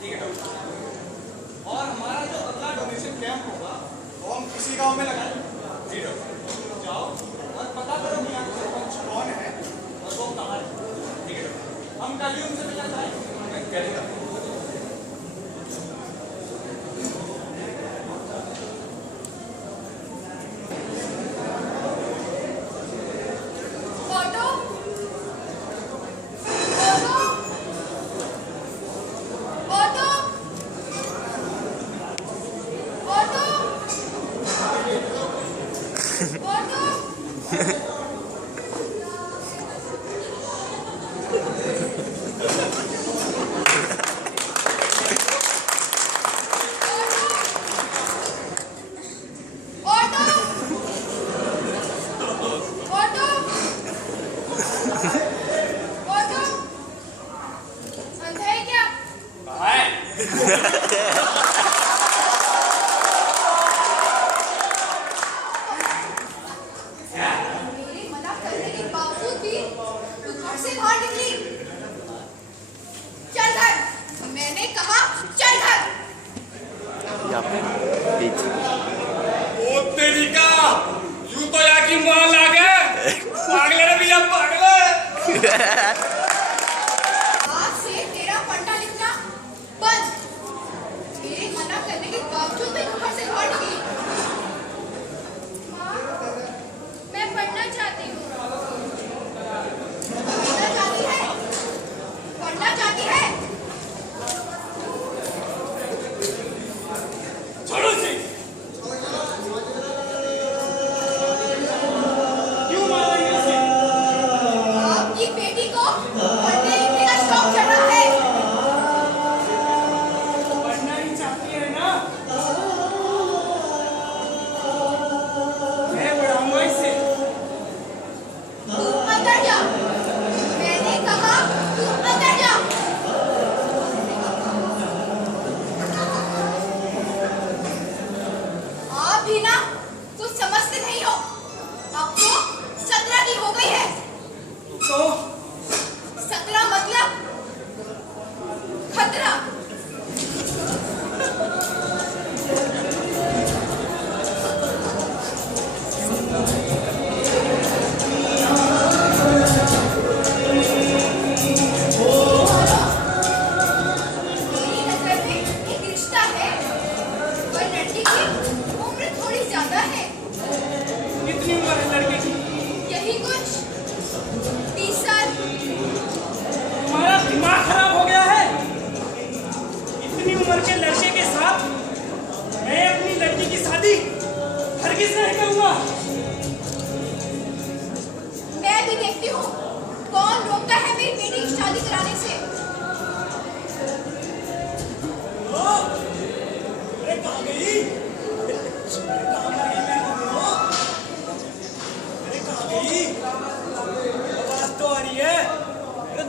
ठीक है डॉक्टर। और हमारा जो अगला डोनेशन कैंप होगा वो हम किसी गांव में लगाएंगे। जी डॉक्टर। जाओ और पता करो कि यहाँ सरपंच कौन है और वो कहाँ है। ठीक है डॉक्टर। हम कल ही उनसे मिलना चाहेंगे। करेगा।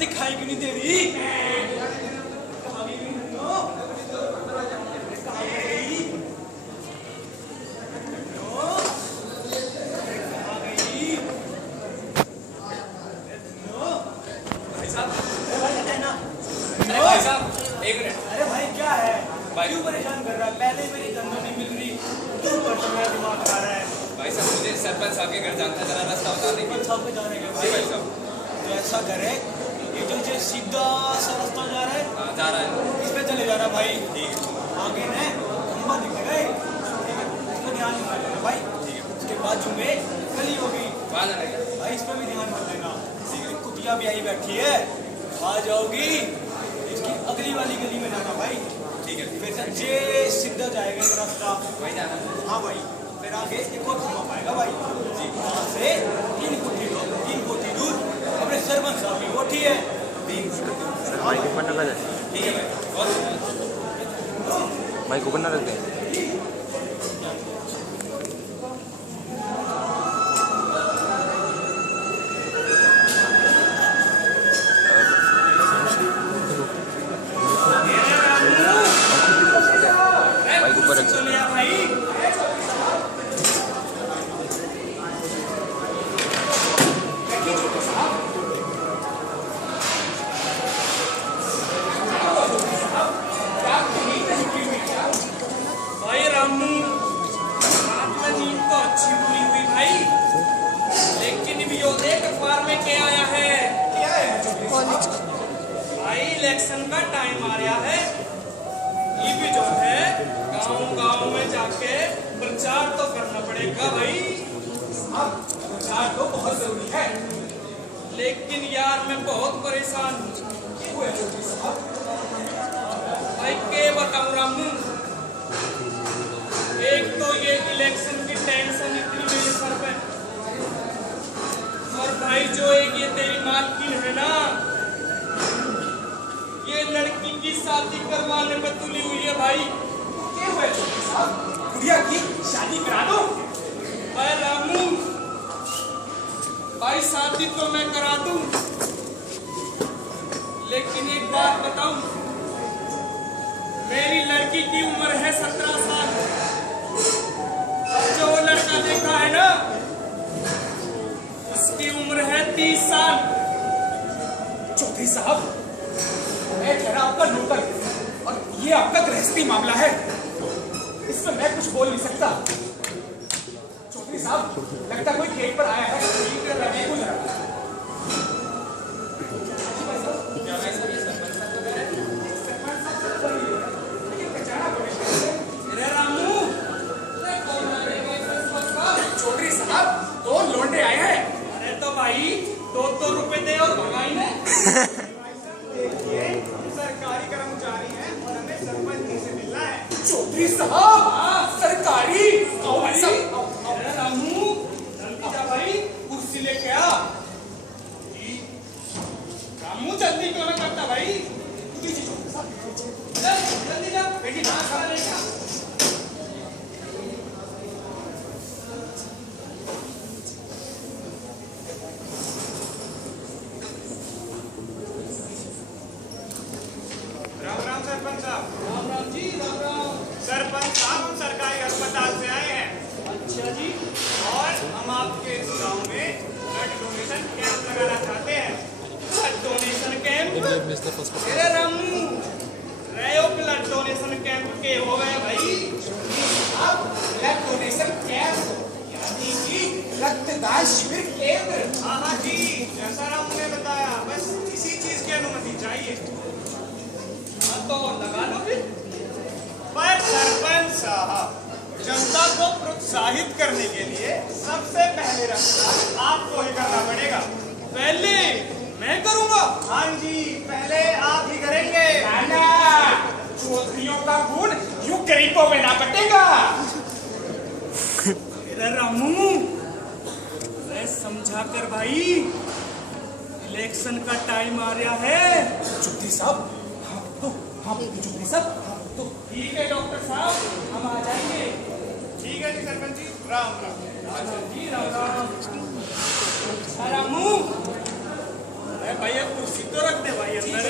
दिखाई क्यों नहीं दे रही? अरे भाई क्या है? क्यों परेशान कर रहा है? पहले मेरी धंधों नहीं मिल रही, क्यों मेरा दिमाग खा रहा है? भाई साहब मुझे सरपंच साहब के घर जाना, जरा रास्ता बता देंगे? सरपंच साहब के जाने का भाई साहब तो ऐसा करे, ये जो सीधा सा रास्ता जा रहा है, जा रहा है, इस पे चले जा रहा भाई। ठीक है। आगे ने खंबा दिखेगा, ठीक है, इसको ध्यान नहीं देना भाई। ठीक है। उसके बाजू में गली होगी, वहाँ जाना है भाई, इस पे भी ध्यान मत देना। ठीक है। कुतिया भी आई बैठी है, आ जाओगी, इसकी अगली वाली गली में जाना भाई। ठीक है। फिर सच्चे सीधा जाएगा एक रास्ता, वही जाना। हाँ भाई। फिर आगे एक और खंबा पाएगा भाई जी, वहाँ से 3 कोठी दूर अपने सरपंच साहब की कोठी है। ठीक है भाई को बनना रखते हैं। भाई को ऊपर उपचार तो करना पड़ेगा भाई। अब उपचार तो बहुत जरूरी है। लेकिन यार मैं बहुत परेशान हूँ। क्या हुआ चौधरी साहब? भाई के बताऊँ रामू, एक तो ये इलेक्शन की टेंशन इतनी मेरे सर पे, और भाई जो एक ये तेरी मालकिन है ना, ये लड़की की शादी करवाने पे तुली हुई है भाई। क्या हुआ चौधरी साहब? गुड़िया की शादी करा दो। भाई रामू, भाई शादी तो मैं करा दूं, लेकिन एक बात बताऊं, मेरी लड़की की उम्र है 17 साल, और जो लड़का देखा है ना, उसकी उम्र है 30 साल। चौधरी साहब, मैं कह रहा आपका नौकर, और ये आपका गृहस्थी मामला है, इसमें मैं कुछ बोल नहीं सकता। चौधरी साहब, लगता कोई गेट पर आया है। ठीक है, मैं देखूं जरा। अरे रामू, अरे कौन आएगा इस बस का? चौधरी साहब, 2 लौंडे आए हैं। अरे तो भाई 2 रुपए दे और भगाई ने। देखिए, सरकारी कर्मचारी हैं और हमें सरपंच जी से मिलना है। चौधरी साहब, सरकारी। आओ भाई साहब, आओ। अरे रामू, जल्दी जा भाई, कुर्सी लेके आ। रामू जल्दी क्यों ना करता भाई? दीजिए चौधरी साहब। जल्दी जा बेटी, नाश्ता लेके आ। राम राम सरपंच साहब। राम राम जी, राम राम। सरपंच साहब, हम सरकारी अस्पताल से आए हैं अच्छा जी, और हम आपके इस गांव में ब्लड डोनेशन कैंप लगाना चाहते हैं। Blood donation camp. अरे रामू, रहो ब्लड डोनेशन कैंप के हो गए भाई। अब ब्लड डोनेशन कैंप, यानी कि रक्तदान शिविर केंद्र। हाँ हाँ जी, जैसा रामू ने बताया, बस इसी चीज की अनुमति चाहिए। हाँ तो लगा लो फिर। पर सरपंच साहब, जनता को प्रोत्साहित करने के लिए सबसे पहले रक्तदान आपको ही करना पड़ेगा। पहले मैं करूंगा। हाँ जी, पहले आप ही करेंगे। नाना, चौधरियों का गुण यूं गरीबों में ना बटेगा। अरे रामू, अरे समझा कर भाई, इलेक्शन का टाइम आ रहा है। चौधरी साहब, हाँ चौधरी साहब, तो ठीक है डॉक्टर साहब, हम आ जाएंगे। ठीक है जी सरपंच जी, राम राम। जी राम राम। अरे रामू, अरे भाई ये कुर्सी तो रख दे भाई अंदर।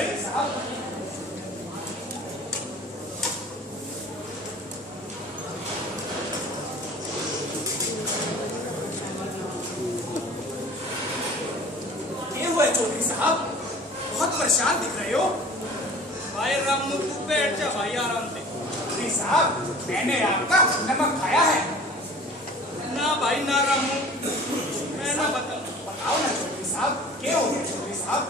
ये हुआ है चौधरी साहब, बहुत परेशान दिख रहे हो। भाई रामू तू बैठ जा भाई आराम से। चौधरी साहब, मैंने आपका नमक खाया है। ना भाई ना रामू, मैं ना बता। बताओ ना चौधरी साहब, क्या हो गया चौधरी साहब?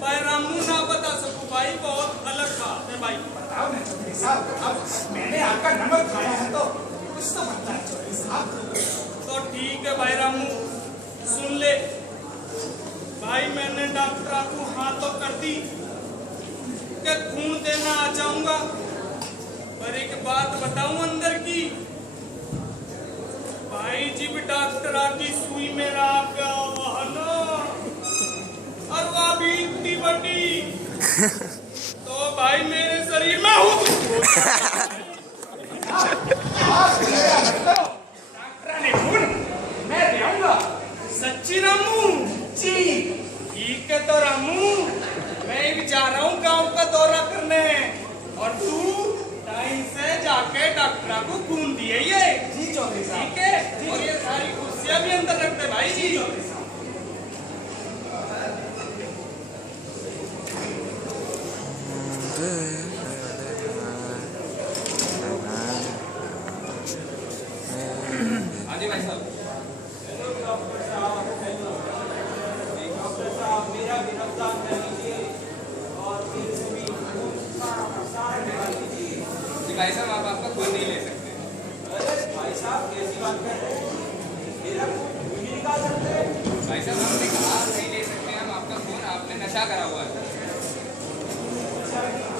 भाई रामू ना बता सकूं भाई, बहुत अलग बात है भाई। बताओ ना चौधरी साहब, अब मैंने आपका नमक खाया है तो कुछ तो बनता है चौधरी साहब। तो ठीक है भाई रामू, सुन ले भाई, मैंने डॉक्टर को हाँ तो कर दी कि खून देना आ जाऊंगा, पर एक बात बताऊं अंदर की, भाई जब डॉक्टर की सुई मेरा गया वहना, और वह भी इतनी बड़ी, तो भाई मेरे शरीर में हूँ। डॉक्टर ने खून मैं दे आऊंगा। सच्ची रामू? जी। ठीक है तो रामू, मैं भी जा रहा हूँ गांव का दौरा करने, और तू टाइम से जाके डॉक्टर को खून दिए ये। जी चौधरी साहब। ठीक है, और ये सारी कुर्सियां भी अंदर रख दे भाई जी। हाँ जी भाई साहब। मेरा भी रक्तदान कर लीजिए और जी भाई साहब, आप आपका खून नहीं ले सकते। अरे भाई भाई साहब कैसी बात कर रहे हैं? मेरा फोन भी निकाल सकते हैं। भाई साहब हमने कहा नहीं ले सकते हम आपका फोन, आपने नशा करा हुआ है।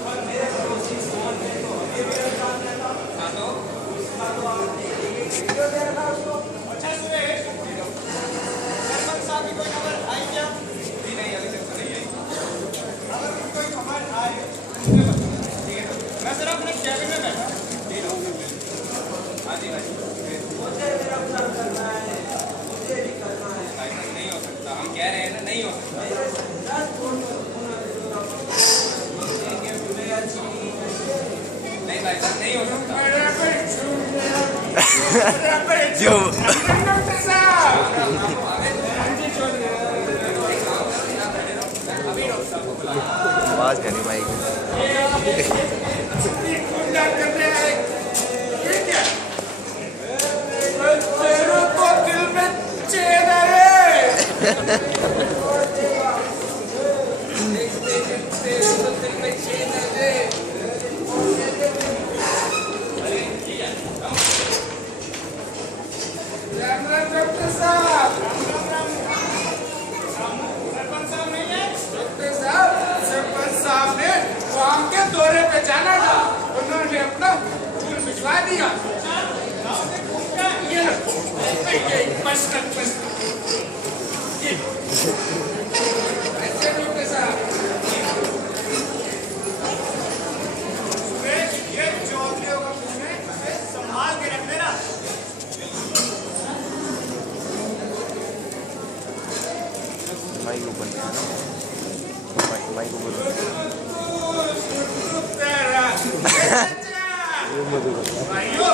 और मेरे पड़ोसी सोन है तो हमें भी रखा रहता। हाँ तो उसका तो आपने वीडियो दे रखा उसको। अच्छा सुरेश, सरपंच साहब की कोई खबर आई क्या? जी नहीं, अभी तक तो नहीं आई। अगर कोई खबर आए मुझे बताओ, ठीक है? मैं जरा अपने कैबिन में बैठा हूँ। हाँ जी भाई। मुझे भी रखना करना है, मुझे भी करना है। भाई साहब नहीं हो सकता, हम कह रहे हैं ना नहीं हो सकता। मेरे से 10 फोन दे दो। देंगे मुझे अच्छी नहीं भाई साहब नहीं हो सकता। जो आवाज करनी माइक तो दिल में चैन है। डॉक्टर साहब, सरपंच साहब नहीं है? डॉक्टर साहब, सरपंच साहब ने काम के दौरे पे जाना था, उन्होंने अपना फूल भिजवा दिया। ये लो, ये पर्सनल ये ऐसे डॉक्टर साहब। सुरेश, ये चौधरी होगा पूछने, इसे संभाल के रख देना। माइक ऊपर नहीं है ना माइक ऊपर भाइयों,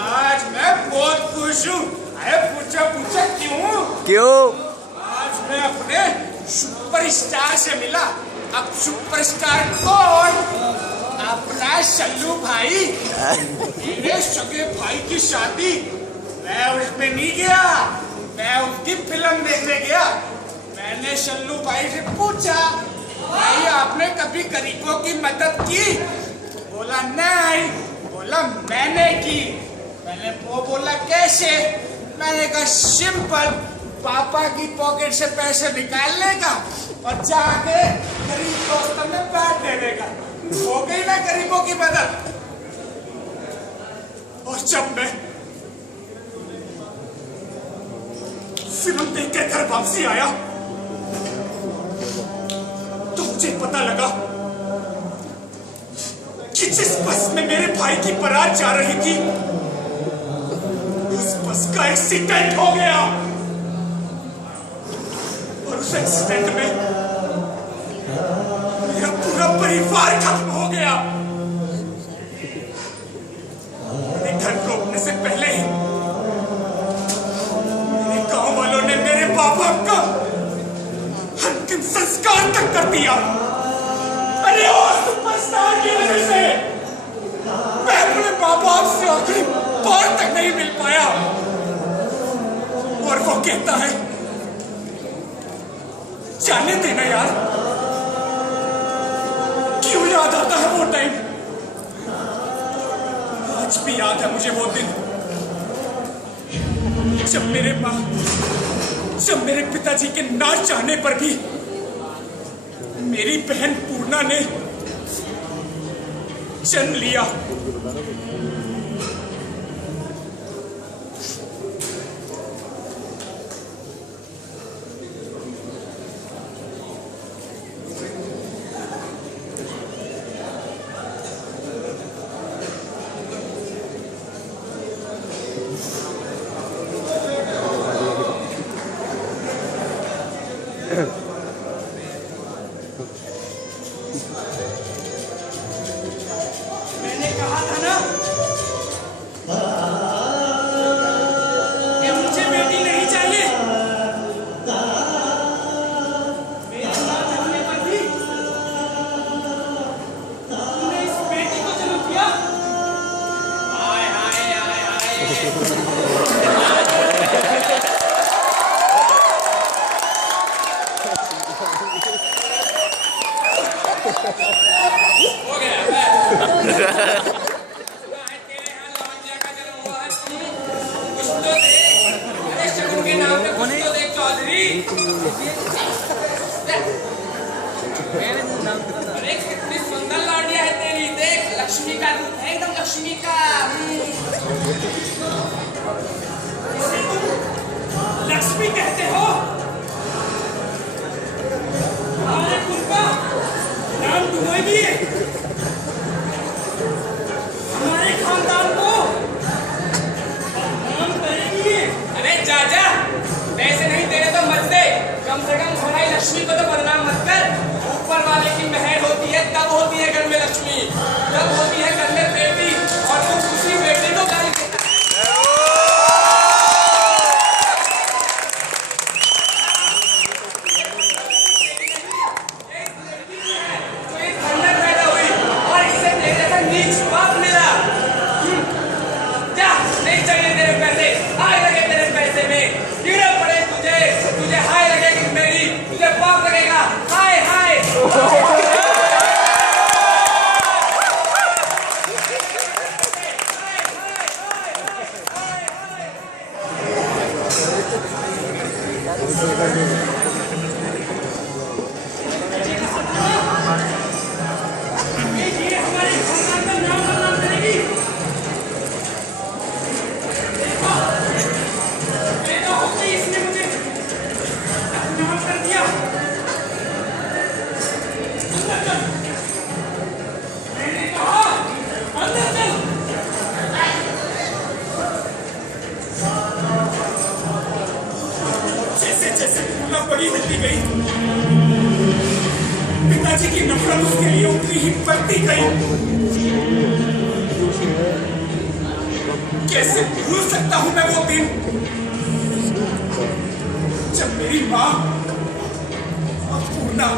आज मैं बहुत खुश हूँ। अरे पूछा क्यों? आज मैं अपने सुपरस्टार से मिला। अब सुपरस्टार कौन? अपना शल्लू भाई। मेरे सगे भाई की शादी मैं उसमें नहीं गया, मैं उसकी फिल्म देखने गया। मैंने शल्लू भाई से पूछा, भाई आपने कभी गरीबों की मदद की? बोला नहीं। बोला मैंने की। मैंने वो बोला कैसे? मैंने कहा सिंपल, पापा की पॉकेट से पैसे निकालने का और जाके गरीब दोस्तों में बांट देने का। हो गई ना गरीबों की मदद। और जब मैं फिल्म देख के घर वापसी आया तो मुझे पता लगा कि जिस बस में मेरे भाई की बारात जा रही थी उस बस का एक्सीडेंट हो गया और उस एक्सीडेंट में मेरा पूरा परिवार खत्म हो गया। मेरे घर रोकने से पहले ही मेरे गांव वालों ने मेरे बाबा का अंतिम संस्कार तक कर दिया। अरे ओ सुपरस्टार की वजह से मैं अपने माँ बाप से आखिरी बार तक नहीं मिल पाया। और वो कहता है जाने देना यार, क्यों याद आता है वो टाइम? आज भी याद है मुझे वो दिन जब मेरे पिताजी के ना चाहने पर भी मेरी बहन पूर्णा ने जन्म लिया। मैंने कहा था ना कि मुझे बेटी नहीं चाहिए। मेरे साथ होने पर भी तूने इस बेटी को जन्म दिया। हाय हाय हाय हाय। हो गया तेरे यहाँ लौंडिया का जन्म हुआ है। लक्ष्मी का रूप है, एकदम लक्ष्मी का। इसे तुम लक्ष्मी कहते हो? हमारे कुल का नाम डुबोएगी, हमारे खानदान को बदनाम करेगी। अरे जा, पैसे नहीं तेरे तो मत दे, कम से कम हमारी लक्ष्मी को तो बदनाम मत कर। ऊपर वाले की मेहर होती है, तब होती है घर में लक्ष्मी, तब होती है घर में बेटी, और तुम उसी बेटी को गाली देता है। जो इस घर में पैदा हुई और इसे तेरे जैसा नीच बाप मिला। जा, नहीं चाहिए तेरे पैसे, हाय लगे तेरे पैसे में, कीड़े पड़े तुझे हाय लगेगी मेरी, तुझे पाप लगेगा, हाय हाय। ये हमारे खानदान का नाम बदनाम करेगी। देखो, पैदा होते ही इसने मुझे बदनाम कर दिया। अंदर चल, मैंने कहा अंदर चल। जैसे जैसे फूला बड़ी होती गई, पिताजी की नफरत उसके लिए उतनी ही बढ़ती गई। कैसे भूल सकता हूं मैं वो दिन जब मेरी माँ पूर्णा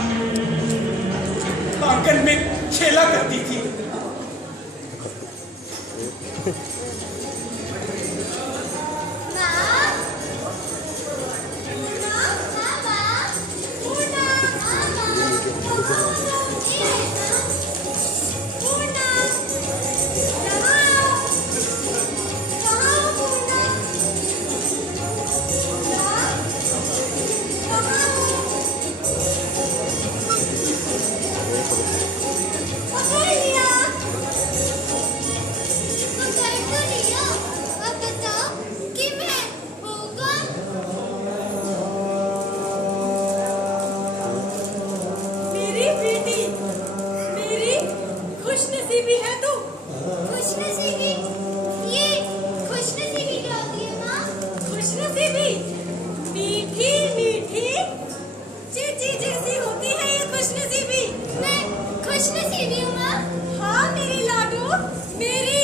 आंगन में खेला करती थी। मेरी बेटी, मेरी खुशनसीबी है तू। खुशनसीबी? ये खुशनसीबी क्या होती है माँ? खुशनसीबी मीठी मीठी चीची जैसी होती है ये खुशनसीबी। मैं खुशनसीबी हूँ माँ? हाँ मेरी लाडू, मेरी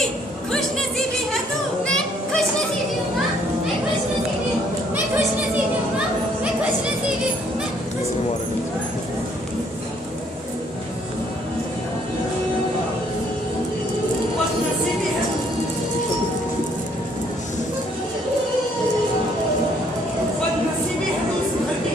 खुशनसीबी है तू। मैं खुशनसीबी हूँ माँ, मैं खुशनसीबी, मैं खुशनसीबी हूँ माँ, मैं खुशनसीबी, मैं खुश बदनसीबी है, बदनसीबी है उस घर की।